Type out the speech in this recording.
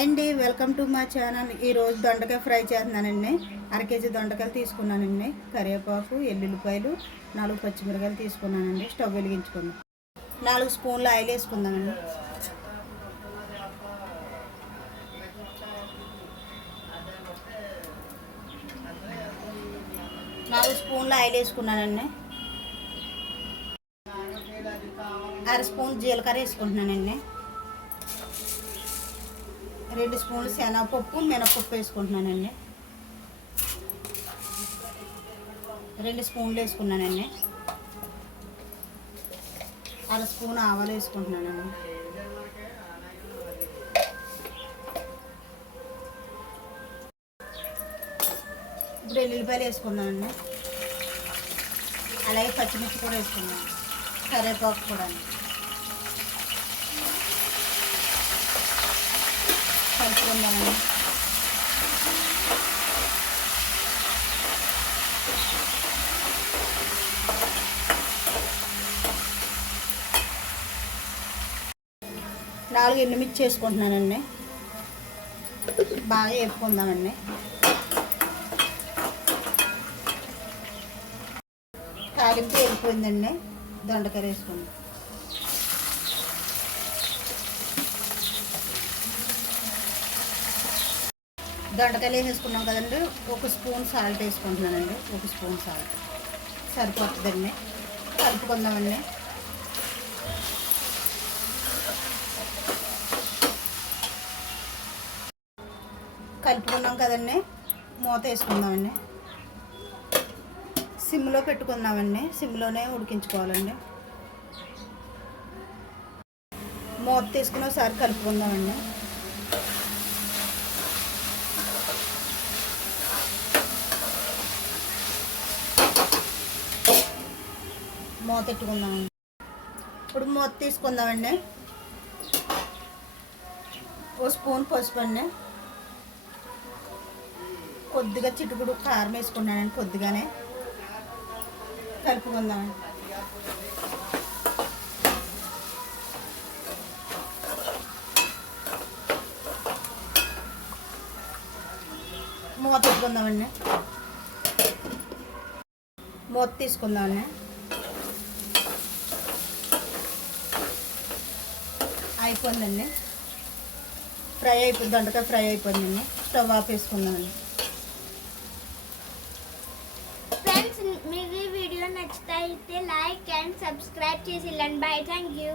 Hi అండి, welcome to మా channel. ఈరోజు దొండకాయ ఫ్రై చేస్తున్నానండి. అరకేజీ దొండకాయలు తీసుకున్నానండి. కరివేపాకు, ఎల్లుల్లిపాయలు, 4 పచ్చిమిరకాయలు తీసుకున్నానండి. స్టవ్ వెలిగించుకుందాం. 4 స్పూన్ల ఆయిల్ వేసుకుందామండి. నాలుగు స్పూన్ల ఆయిల్ వేసుకున్నానండి. 1/2 స్పూన్ జీలకర్ర వేసుకుంటున్నానండి. 2 స్పూన్లు శనగపప్పు, మినపప్పు వేసుకుంటున్నానండి. 2 స్పూన్లు వేసుకున్నానండి. 1/2 స్పూన్ ఆవాలు వేసుకుంటున్నానండి. ఇప్పుడు ఎల్లుల్లిపాయలు వేసుకున్నానండి. అలాగే పచ్చిమిర్చి కూడా వేసుకున్నాను, కరివేపాకు కూడా కలుపుకుందామండి. నాలుగు ఎండుమిర్చి వేసుకుంటున్నానండి. బాగా వేపుకుందామండి. తాలింపు వెళ్ళిపోయిందండి. దొండకాయ వేసుకుందాం. దొండకాయలు వేసేసుకున్నాం కదండి. 1 స్పూన్ సాల్ట్ వేసుకుంటున్నానండి. 1 స్పూన్ సాల్ట్ సరిపోతుందండి. కలుపుకుందామండి. కలుపుకున్నాం కదండి. మూత వేసుకుందామండి. సిమ్లో పెట్టుకుందామండి. సిమ్లోనే ఉడికించుకోవాలండి. మూత తీసుకుని ఒకసారి కలుపుకుందామండి. మూత పెట్టుకుందామండి. ఇప్పుడు మూత తీసుకుందామండి. 1 స్పూన్ పసుపు అండి. కొద్దిగా చిటుకుడు కారం వేసుకున్నానండి. కొద్దిగానే కలుపుకుందామండి. మూత పెట్టుకుందామండి. మూత తీసుకుందామండి. అయిపోయిందండి. ఫ్రై అయిపోయింది. దొండకాయ ఫ్రై అయిపోయిందండి. స్టవ్ ఆఫ్ వేసుకుందామండి. ఫ్రెండ్స్, మీకు ఈ వీడియో నచ్చితే లైక్ అండ్ సబ్స్క్రైబ్ చేసి వెళ్ళండి. బై. Thank you.